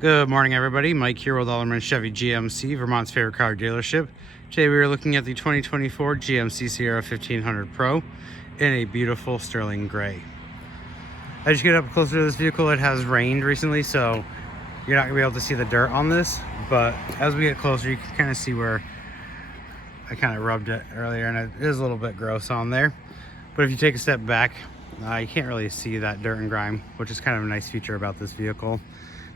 Good morning, everybody. Mike here with Alderman Chevy GMC, Vermont's favorite car dealership. Today we are looking at the 2024 GMC Sierra 1500 Pro in a beautiful sterling gray. As you get up closer to this vehicle, it has rained recently, so you're not going to be able to see the dirt on this. But as we get closer, you can kind of see where I kind of rubbed it earlier, and it is a little bit gross on there. But if you take a step back, you can't really see that dirt and grime, which is kind of a nice feature about this vehicle.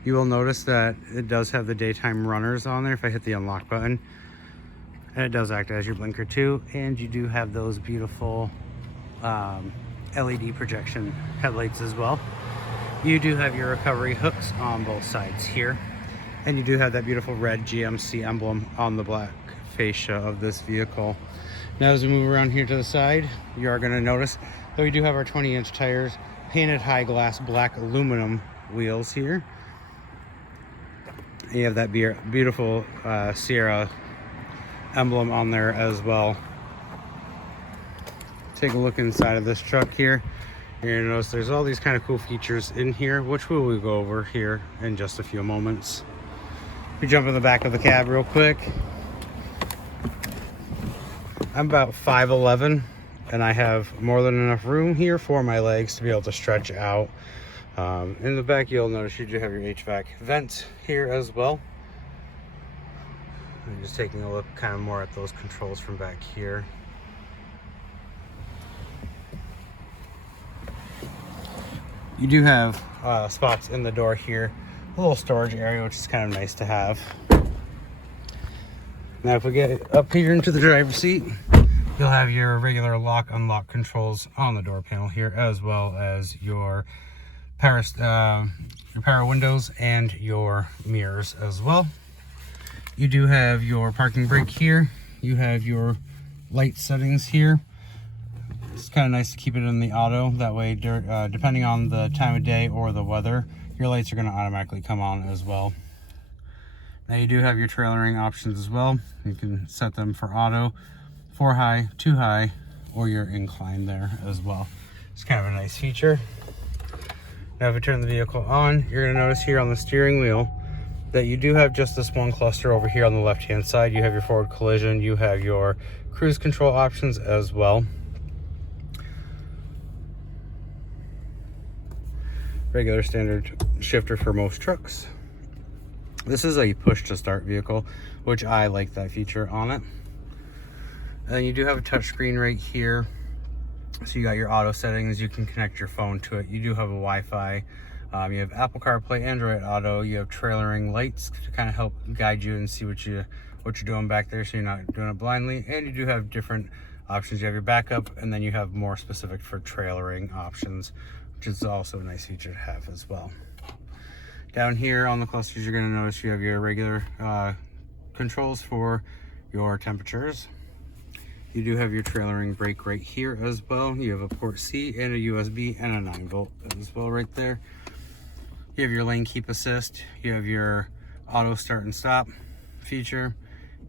You will notice that it does have the daytime runners on there if I hit the unlock button. And it does act as your blinker too. And you do have those beautiful LED projection headlights as well. You do have your recovery hooks on both sides here. And you do have that beautiful red GMC emblem on the black fascia of this vehicle. Now as we move around here to the side, you are going to notice that we do have our 20-inch tires, painted high glass black aluminum wheels here. You have that beautiful Sierra emblem on there as well. Take a look inside of this truck here. You're gonna notice there's all these kind of cool features in here, which we will go over here in just a few moments. If you jump in the back of the cab real quick. I'm about 5'11", and I have more than enough room here for my legs to be able to stretch out. In the back, you'll notice you do have your HVAC vent here as well. I'm just taking a look kind of more at those controls from back here. You do have spots in the door here, a little storage area, which is kind of nice to have. Now if we get up here into the driver's seat, you'll have your regular lock unlock controls on the door panel here, as well as your power windows and your mirrors as well. You do have your parking brake here. You have your light settings here. It's kind of nice to keep it in the auto. That way, depending on the time of day or the weather, your lights are going to automatically come on as well. Now you do have your trailering options as well. You can set them for auto, 4 high, 2 high, or your incline there as well. It's kind of a nice feature. Now if we turn the vehicle on, you're going to notice here on the steering wheel that you do have just this one cluster over here on the left hand side. You have your forward collision, you have your cruise control options as well. Regular standard shifter for most trucks. This is a push to start vehicle, which I like that feature on it. And then you do have a touch screen right here. So you got your auto settings, you can connect your phone to it. You do have a Wi-Fi. You have Apple CarPlay, Android Auto. You have trailering lights to kind of help guide you and see what you're doing back there, so you're not doing it blindly. And you do have different options. You have your backup, and then you have more specific for trailering options, which is also a nice feature to have as well. Down here on the clusters, you're going to notice you have your regular controls for your temperatures. You do have your trailering brake right here as well. You have a port C and a USB and a 9-volt as well right there. You have your lane keep assist. You have your auto start and stop feature.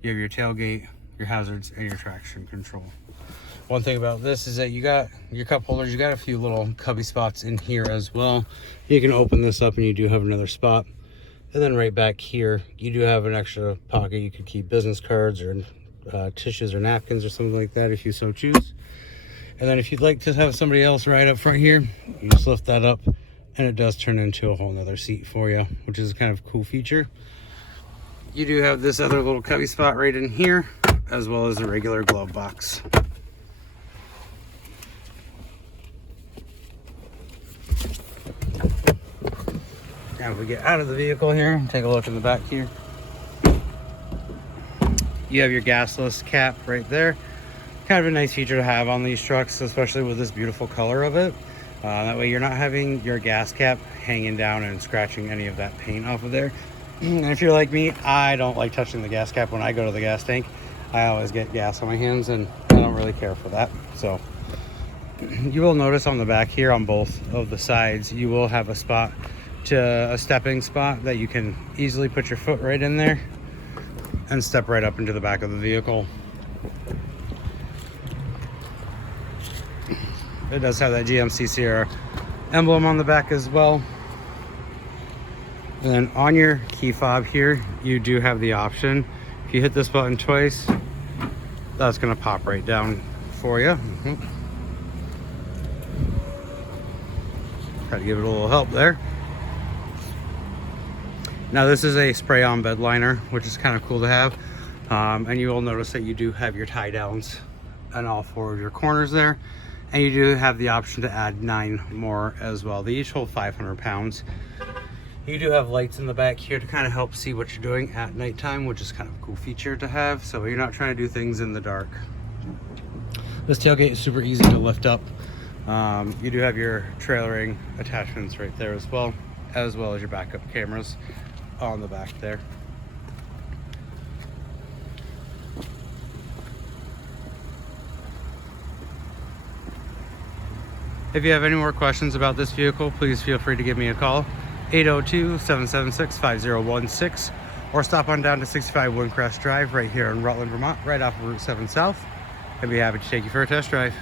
You have your tailgate, your hazards, and your traction control. One thing about this is that you got your cup holders. You got a few little cubby spots in here as well. You can open this up and you do have another spot. And then right back here, you do have an extra pocket. You could keep business cards or tissues or napkins or something like that if you so choose. And then if you'd like to have somebody else right up front here, you just lift that up and it does turn into a whole nother seat for you, which is kind of a cool feature. You do have this other little cubby spot right in here, as well as a regular glove box. Now if we get out of the vehicle here and take a look in the back here, you have your gasless cap right there. Kind of a nice feature to have on these trucks, especially with this beautiful color of it. That way you're not having your gas cap hanging down and scratching any of that paint off of there. And if you're like me, I don't like touching the gas cap when I go to the gas tank. I always get gas on my hands and I don't really care for that. So you will notice on the back here on both of the sides, you will have a spot to a stepping spot that you can easily put your foot right in there and step right up into the back of the vehicle. It does have that GMC Sierra emblem on the back as well. And then on your key fob here, you do have the option. If you hit this button twice, that's gonna pop right down for you. Try to give it a little help there. Now this is a spray-on bed liner, which is kind of cool to have. And you will notice that you do have your tie downs on all 4 of your corners there. And you do have the option to add 9 more as well. They each hold 500 pounds. You do have lights in the back here to kind of help see what you're doing at nighttime, which is kind of a cool feature to have. So you're not trying to do things in the dark. This tailgate is super easy to lift up. You do have your trailering attachments right there as well as your backup cameras on the back there. If you have any more questions about this vehicle, please feel free to give me a call, 802-776-5016, or stop on down to 65 Windcrest Drive right here in Rutland, Vermont, right off of Route 7 South. I'd be happy to take you for a test drive.